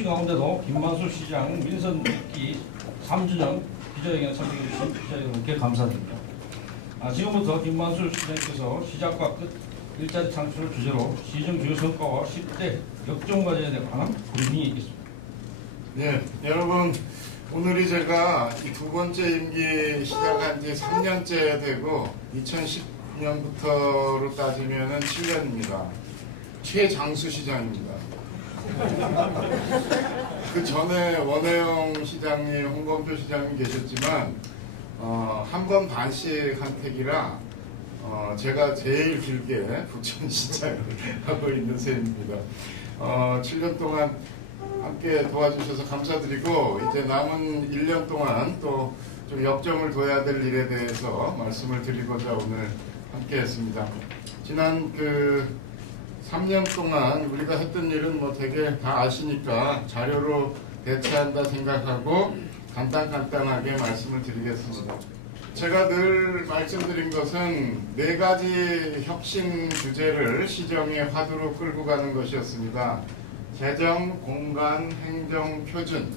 없이 가운데도 김만수 시장 민선 있기 3주년 기자회견 참석해주신 기자 여러분께 감사드립니다. 지금부터 김만수 시장께서 시작과 끝 일자리 창출을 주제로 시정 주요 성과와 10대 역종 과제에 관한 브리핑이 있겠습니다. 네, 여러분 오늘이 제가 이 두 번째 임기 시작한 지 3년째 되고 2010년부터로 따지면 7년입니다. 최장수 시장입니다. 그 전에 원혜영 시장님, 홍범표 시장님 계셨지만 한 번 반씩 한 택이라 제가 제일 길게 부천시장을 하고 있는 셈입니다. 7년 동안 함께 도와주셔서 감사드리고 이제 남은 1년 동안 또 좀 역점을 둬야 될 일에 대해서 말씀을 드리고자 오늘 함께 했습니다. 지난 3년 동안 우리가 했던 일은 뭐 되게 다 아시니까 자료로 대체한다 생각하고 간단하게 말씀을 드리겠습니다. 제가 늘 말씀드린 것은 4가지 혁신 주제를 시정의 화두로 끌고 가는 것이었습니다. 재정, 공간, 행정, 표준.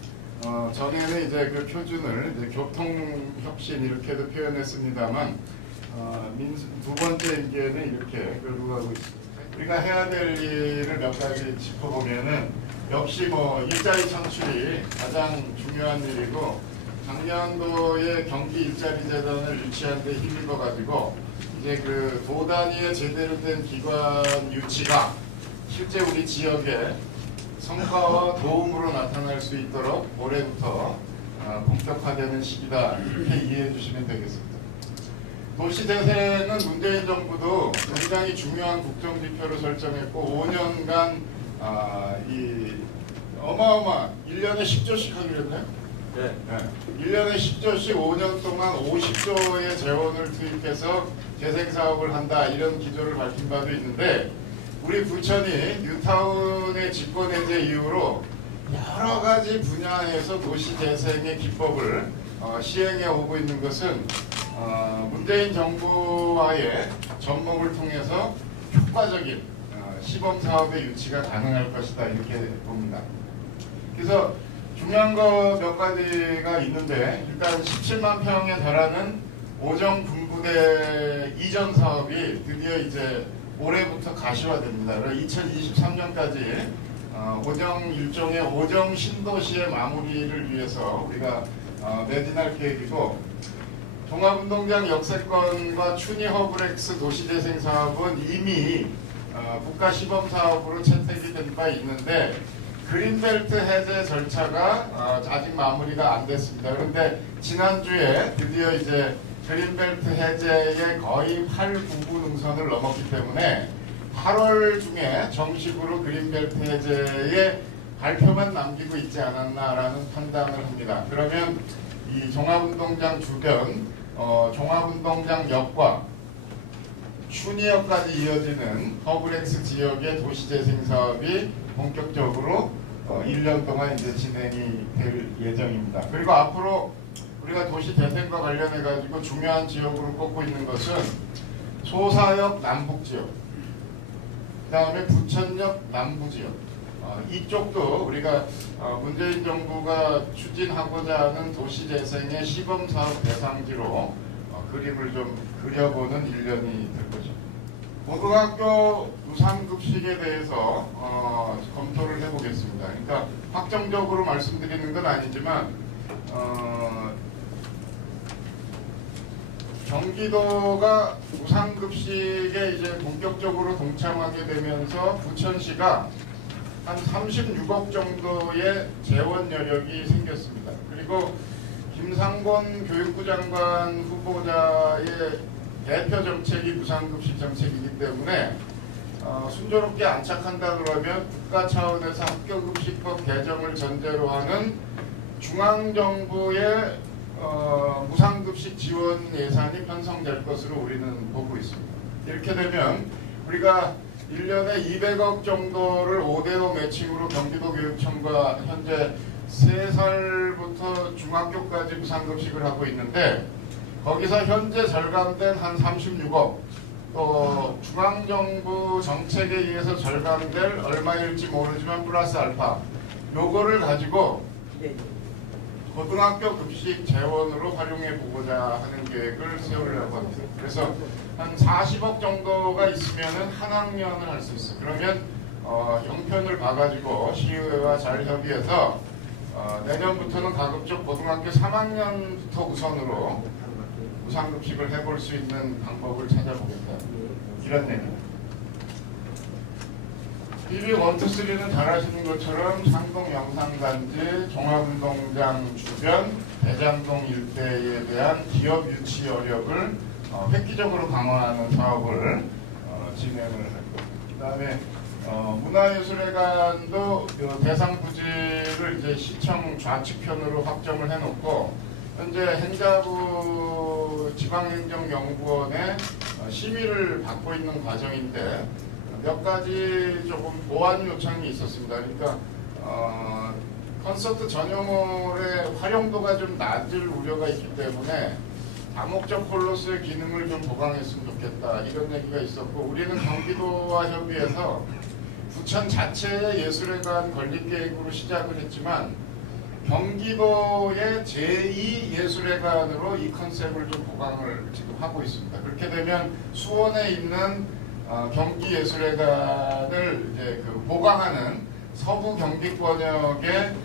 전에는 이제 그 표준을 이제 교통혁신 이렇게도 표현했습니다만 두 번째 임기에는 이렇게 끌고 가고 있습니다. 우리가 해야 될 일을 몇 가지 짚어보면은 역시 뭐 일자리 창출이 가장 중요한 일이고 작년도에 경기 일자리 재단을 유치한 데 힘입어 가지고 이제 그 도 단위의 제대로 된 기관 유치가 실제 우리 지역에 성과와 도움으로 나타날 수 있도록 올해부터 본격화되는 시기다 이렇게 이해해 주시면 되겠습니다. 도시재생은 문재인 정부도 굉장히 중요한 국정지표로 설정했고 5년간 이 어마어마한 1년에 10조씩 하기로 했나요? 네. 1년에 10조씩 5년 동안 50조의 재원을 투입해서 재생사업을 한다 이런 기조를 밝힌 바도 있는데 우리 부천이 뉴타운의 집권해제 이후로 여러 가지 분야에서 도시재생의 기법을 시행해 오고 있는 것은 문재인 정부와의 접목을 통해서 효과적인 시범사업의 유치가 가능할 것이다 이렇게 봅니다. 그래서 중요한 거 몇 가지가 있는데 일단 17만 평에 달하는 오정 군부대 이전 사업이 드디어 이제 올해부터 가시화됩니다. 2023년까지 오정 일종의 오정 신도시의 마무리를 위해서 우리가 매진할 계획이고 종합운동장 역세권과 추니 허브렉스 도시재생 사업은 이미 국가 시범 사업으로 채택이 된 바 있는데 그린벨트 해제 절차가 아직 마무리가 안 됐습니다. 그런데 지난주에 드디어 이제 그린벨트 해제의 거의 8, 9부 능선을 넘었기 때문에 8월 중에 정식으로 그린벨트 해제의 발표만 남기고 있지 않았나라는 판단을 합니다. 그러면 이 종합운동장 주변, 종합운동장역과 추니역까지 이어지는 허브렉스 지역의 도시재생 사업이 본격적으로 1년 동안 이제 진행이 될 예정입니다. 그리고 앞으로 우리가 도시재생과 관련해 가지고 중요한 지역으로 꼽고 있는 것은 소사역 남북지역, 그 다음에 부천역 남부지역, 이쪽도 우리가 문재인 정부가 추진하고자 하는 도시재생의 시범사업 대상지로 그림을 좀 그려보는 1년이 될 거죠. 고등학교 무상급식에 대해서 검토를 해보겠습니다. 그러니까 확정적으로 말씀드리는 건 아니지만 경기도가 무상급식에 이제 본격적으로 동참하게 되면서 부천시가 한 36억 정도의 재원 여력이 생겼습니다. 그리고 김상곤 교육부 장관 후보자의 대표 정책이 무상급식 정책이기 때문에 순조롭게 안착한다 그러면 국가 차원에서 학교급식법 개정을 전제로 하는 중앙정부의 무상급식 지원 예산이 편성될 것으로 우리는 보고 있습니다. 이렇게 되면 우리가 1년에 200억 정도를 5대5 매칭으로 경기도교육청과 현재 3살부터 중학교까지 무상급식을 하고 있는데 거기서 현재 절감된 한 36억 또 중앙정부 정책에 의해서 절감될 얼마일지 모르지만 플러스 알파 요거를 가지고 고등학교 급식 재원으로 활용해 보고자 하는 계획을 세우려고 합니다. 그래서 한 40억 정도가 있으면은 한 학년을 할 수 있어요. 그러면 형편을 봐가지고 시의회와 잘 협의해서 내년부터는 가급적 고등학교 3학년부터 우선으로 무상급식을 해볼 수 있는 방법을 찾아보겠다. 이런 내용. BB 1-2-3는 잘 아시는 것처럼 창동 영상단지, 종합운동장 주변, 대장동 일대에 대한 기업 유치 여력을 획기적으로 강화하는 사업을 진행을 할 겁니다. 그 다음에 문화예술회관도 대상 부지를 이제 시청 좌측편으로 확정을 해놓고 현재 행자부 지방행정연구원의 심의를 받고 있는 과정인데 몇 가지 조금 보완 요청이 있었습니다. 그러니까 콘서트 전용홀의 활용도가 좀 낮을 우려가 있기 때문에 다목적 홀로서의 기능을 좀 보강했으면 좋겠다 이런 얘기가 있었고 우리는 경기도와 협의해서 부천 자체의 예술회관 건립 계획으로 시작을 했지만 경기도의 제2예술회관으로 이 컨셉을 좀 보강을 지금 하고 있습니다. 그렇게 되면 수원에 있는 경기예술회관을 이제 보강하는 서부 경기권역의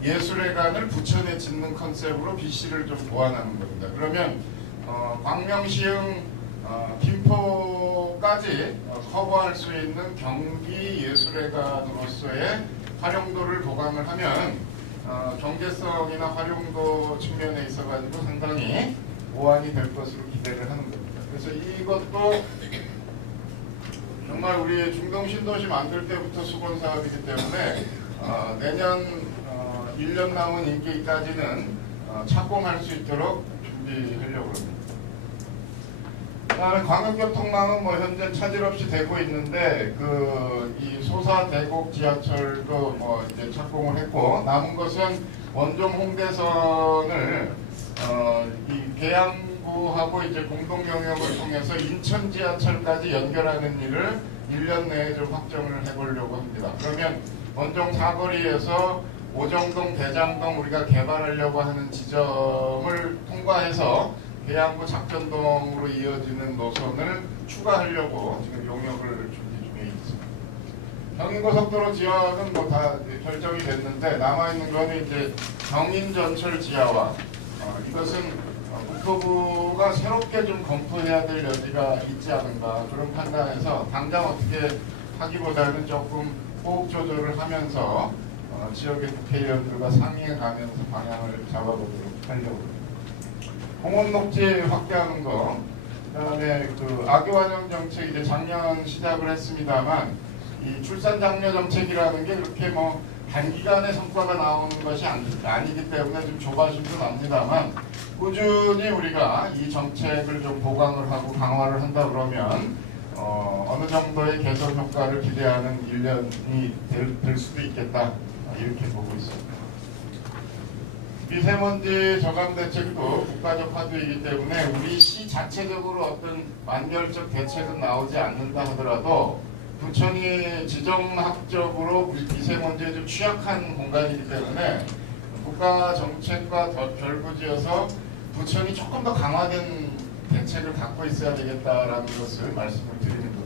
경기예술회관을 부천에 짓는 컨셉으로 BC를 좀 보완하는 겁니다. 그러면 광명시흥 김포까지 커버할 수 있는 경기예술회관으로서의 활용도를 보강을 하면 경제성이나 활용도 측면에 있어가지고 상당히 보완이 될 것으로 기대를 하는 겁니다. 그래서 이것도 정말 우리 중동신도시 만들 때부터 수건 사업이기 때문에 내년 1년 남은 임기까지는 착공할 수 있도록 준비하려고 합니다. 그다음에 광역교통망은 뭐 현재 차질 없이 되고 있는데 이 소사 대곡 지하철도 뭐 이제 착공을 했고 남은 것은 원종 홍대선을 이 계양구하고 이제 공동 영역을 통해서 인천 지하철까지 연결하는 일을 1년 내에 좀 확정을 해보려고 합니다. 그러면 원종 사거리에서 오정동, 대장동 우리가 개발하려고 하는 지점을 통과해서 계양구 작전동으로 이어지는 노선을 추가하려고 지금 용역을 준비 중에 있습니다. 경인고속도로 지역은 뭐 다 결정이 됐는데 남아있는 거는 이제 경인전철 지하화 이것은 국토부가 새롭게 좀 검토해야 될 여지가 있지 않은가 그런 판단에서 당장 어떻게 하기보다는 조금 호흡 조절을 하면서 지역의 국회의원들과 상의해 가면서 방향을 잡아보도록 하려고 합니다. 공원 녹지 확대하는 거, 그다음에 아기환영 정책 이제 작년 시작을 했습니다만 이 출산 장려 정책이라는 게 그렇게 뭐 단기간에 성과가 나오는 것이 아니기 때문에 좀 조바심도 납니다만 꾸준히 우리가 이 정책을 좀 보강을 하고 강화를 한다 그러면 어느 정도의 개선 효과를 기대하는 1년이 될 수도 있겠다 이렇게 보고 있습니다. 미세먼지 저감 대책도 국가적 화두이기 때문에 우리 시 자체적으로 어떤 완결적 대책은 나오지 않는다 하더라도 부천이 지정학적으로 미세먼지에 좀 취약한 공간이기 때문에 국가 정책과 더 결부지어서 부천이 조금 더 강화된 대책을 갖고 있어야 되겠다라는 것을 말씀을 드리는 겁니다.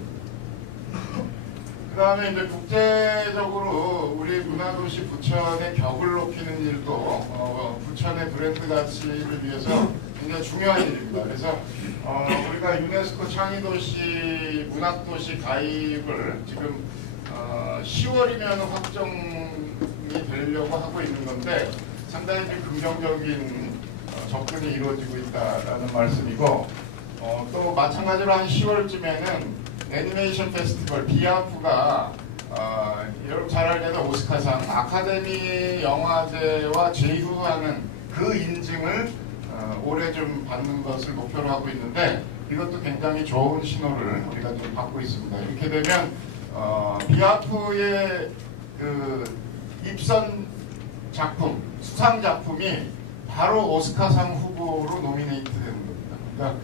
그 다음에 이제 국제적으로 우리 문화도시 부천의 격을 높이는 일도 부천의 브랜드 가치를 위해서 굉장히 중요한 일입니다. 그래서 우리가 유네스코 창의도시 문학도시 가입을 지금 10월이면 확정이 되려고 하고 있는 건데 상당히 좀 긍정적인 접근이 이루어지고 있다라는 말씀이고 또 마찬가지로 한 10월쯤에는 애니메이션 페스티벌 비아프가 여러분 잘 알게도 오스카상 아카데미 영화제와 제휴하는 그 인증을 올해 좀 받는 것을 목표로 하고 있는데 이것도 굉장히 좋은 신호를 우리가 좀 받고 있습니다. 이렇게 되면 비아프의 입선 작품, 수상 작품이 바로 오스카상 후보로 노미네이트 되는 겁니다. 그러니까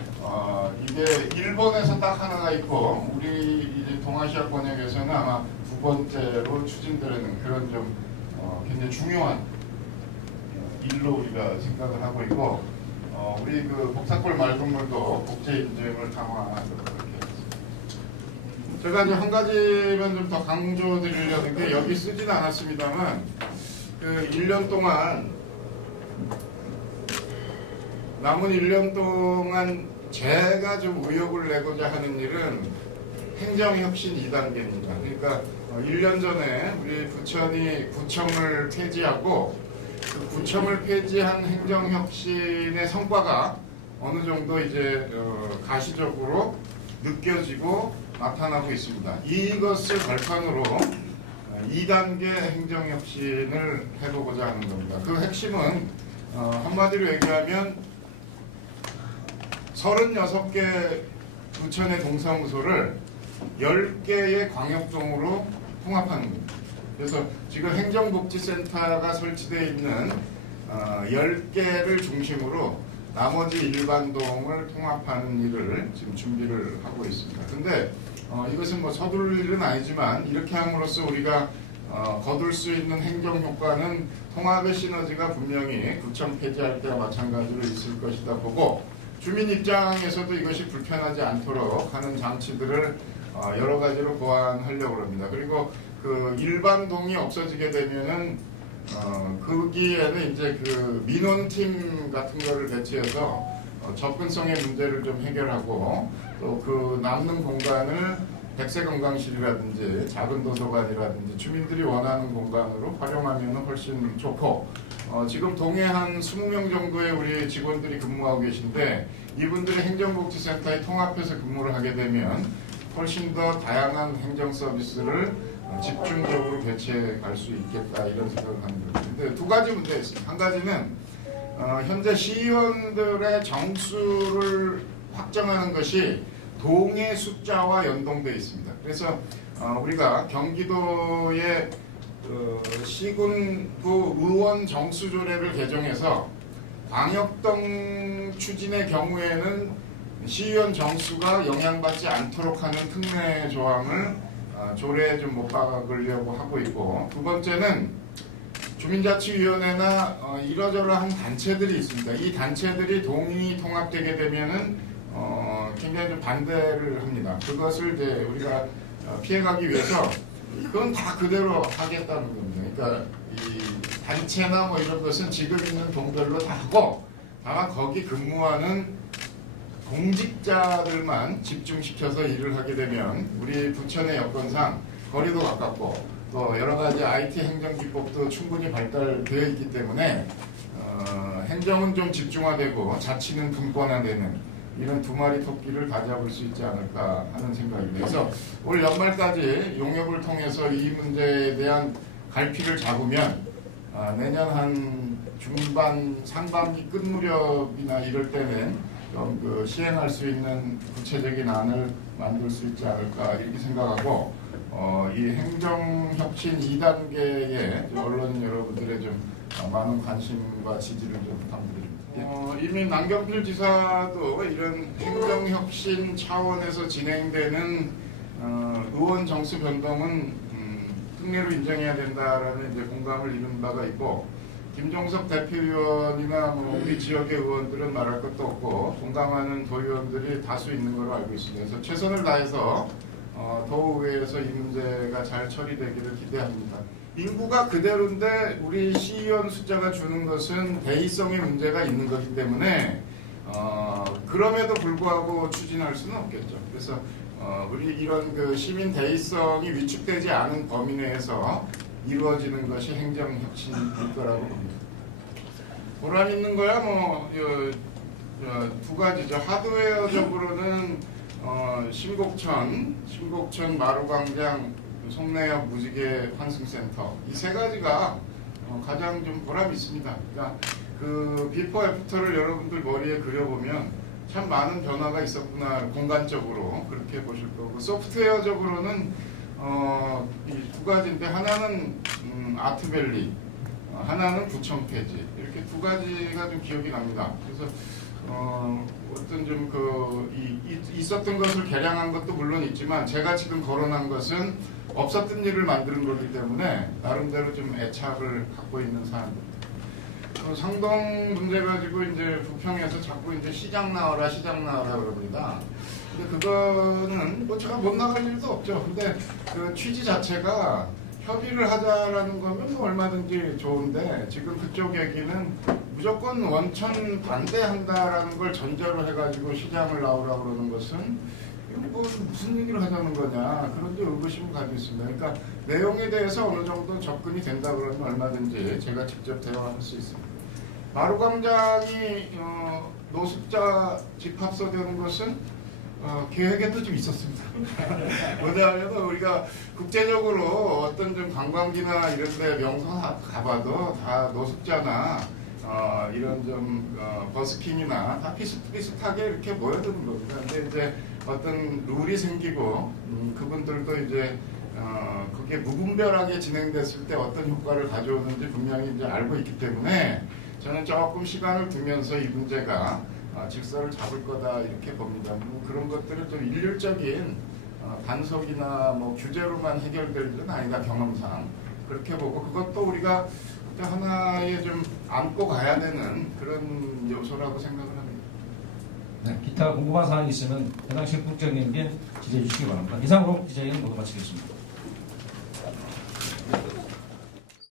이게 일본에서 딱 하나가 있고 우리 이제 동아시아 권역에서는 아마 두 두 번째로 추진되는 그런 좀 굉장히 중요한 일로 우리가 생각을 하고 있고, 우리 그 복사골 말동물도 국제 인증을 강화하도록 그렇게 했습니다. 제가 이제 한 가지만 좀 더 강조드리려는 게, 여기 쓰지는 않았습니다만, 그 1년 동안 남은 1년 동안 제가 좀 의욕을 내고자 하는 일은 행정혁신 2단계입니다. 그러니까 1년 전에 우리 부천이 구청을 폐지하고, 그 구청을 폐지한 행정혁신의 성과가 어느 정도 이제 가시적으로 느껴지고 나타나고 있습니다. 이것을 발판으로 2단계 행정혁신을 해보고자 하는 겁니다. 그 핵심은 한마디로 얘기하면 36개 부천의 동사무소를 10개의 광역동으로 통합하는 겁니다. 그래서 지금 행정복지센터가 설치되어 있는 10개를 중심으로 나머지 일반동을 통합하는 일을 지금 준비를 하고 있습니다. 근데 이것은 뭐 서둘 일은 아니지만, 이렇게 함으로써 우리가 거둘 수 있는 행정 효과는 통합의 시너지가 분명히 구청 폐지할 때와 마찬가지로 있을 것이다 보고, 주민 입장에서도 이것이 불편하지 않도록 하는 장치들을 여러 가지로 보완하려고 합니다. 그리고 그 일반동이 없어지게 되면은 거기에는 이제 그 민원팀 같은 거를 배치해서 접근성의 문제를 좀 해결하고, 또 그 남는 공간을 백색관광실이라든지 작은 도서관이라든지 주민들이 원하는 공간으로 활용하면 훨씬 좋고, 지금 동에 한 20명 정도의 우리 직원들이 근무하고 계신데, 이분들이 행정복지센터에 통합해서 근무를 하게 되면 훨씬 더 다양한 행정 서비스를 집중적으로 배치해 갈 수 있겠다, 이런 생각을 합니다. 근데 두 가지 문제가 있습니다. 한 가지는 현재 시의원들의 정수를 확정하는 것이 동의 숫자와 연동되어 있습니다. 그래서 우리가 경기도의 시군구 의원 정수조례를 개정해서 광역동 추진의 경우에는 시의원 정수가 영향받지 않도록 하는 특례 조항을 조례에 좀 못 박으려고 하고 있고, 두 번째는 주민자치위원회나 이러저러한 단체들이 있습니다. 이 단체들이 동이 통합되게 되면은 굉장히 좀 반대를 합니다. 그것을 이제 우리가 피해가기 위해서 그건 다 그대로 하겠다는 겁니다. 그러니까 이 단체나 뭐 이런 것은 지금 있는 동별로 다 하고, 다만 거기 근무하는 공직자들만 집중시켜서 일을 하게 되면 우리 부천의 여건상 거리도 가깝고 또 여러 가지 IT 행정기법도 충분히 발달되어 있기 때문에 행정은 좀 집중화되고 자치는 분권화되는 이런 두 마리 토끼를 다 잡을 수 있지 않을까 하는 생각입니다. 그래서 올 연말까지 용역을 통해서 이 문제에 대한 갈피를 잡으면 내년 한 중반, 상반기 끝 무렵이나 이럴 때는 좀 그 시행할 수 있는 구체적인 안을 만들 수 있지 않을까 이렇게 생각하고, 이 행정혁신 2단계에 언론 여러분들의 좀 많은 관심과 지지를 좀 부탁드립니다. 이미 남경필 지사도 이런 행정혁신 차원에서 진행되는 의원 정수 변동은 특례로 인정해야 된다라는 이제 공감을 이룬 바가 있고, 김종석 대표위원이나 뭐 우리 지역의 의원들은 말할 것도 없고 공감하는 도의원들이 다수 있는 걸로 알고 있습니다. 그래서 최선을 다해서 도의회에서 이 문제가 잘 처리되기를 기대합니다. 인구가 그대로인데 우리 시의원 숫자가 주는 것은 대의성의 문제가 있는 것이기 때문에 그럼에도 불구하고 추진할 수는 없겠죠. 그래서 우리 이런 그 시민 대의성이 위축되지 않은 범위 내에서 이루어지는 것이 행정혁신일 거라고 봅니다. 보람 있는 거야 뭐 두 가지죠. 하드웨어적으로는 신곡천 마루광장 송내역 무지개 환승센터 이 세 가지가 가장 좀 보람이 있습니다. 그러니까 그 비포 애프터를 여러분들 머리에 그려보면 참 많은 변화가 있었구나, 공간적으로 그렇게 보실 거고, 소프트웨어적으로는 이 두 가지인데 하나는 아트밸리, 하나는 구청 폐지, 이렇게 두 가지가 좀 기억이 납니다. 그래서 어떤 좀 있었던 것을 개량한 것도 물론 있지만 제가 지금 거론한 것은 없었던 일을 만드는 거기 때문에 나름대로 좀 애착을 갖고 있는 사안입니다. 상동 문제 가지고 이제 부평에서 자꾸 이제 시장 나와라 그럽니다. 근데 그거는 뭐 제가 못 나갈 일도 없죠. 근데 그 취지 자체가 협의를 하자라는 거면 뭐 얼마든지 좋은데 지금 그쪽 얘기는 무조건 원천 반대한다라는 걸 전제로 해가지고 시장을 나오라 그러는 것은 이거 뭐 무슨 얘기를 하자는 거냐 그런 데 의구심을 가지고 있습니다. 그러니까 내용에 대해서 어느 정도 접근이 된다 그러면 얼마든지 제가 직접 대화할 수 있습니다. 마루광장이 노숙자 집합소 되는 것은 계획에도 좀 있었습니다. 뭐냐면 우리가 국제적으로 어떤 좀 관광지나 이런 데 명소 가봐도 다 노숙자나 이런 좀 버스킹이나 다 비슷비슷하게 이렇게 모여드는 겁니다. 근데 이제 어떤 룰이 생기고 그분들도 이제 그게 무분별하게 진행됐을 때 어떤 효과를 가져오는지 분명히 이제 알고 있기 때문에 저는 조금 시간을 두면서 이 문제가 질서를 잡을 거다 이렇게 봅니다. 뭐 그런 것들은 좀 일률적인 단속이나 뭐 규제로만 해결될 일은 아니다 경험상 그렇게 보고 그것도 우리가 하나의 좀 안고 가야 되는 그런 요소라고 생각을 합니다. 네, 기타 궁금한 사항이 있으면 해당 실국장님께 질의해 주시기 바랍니다. 이상으로 기자회견 모두 마치겠습니다.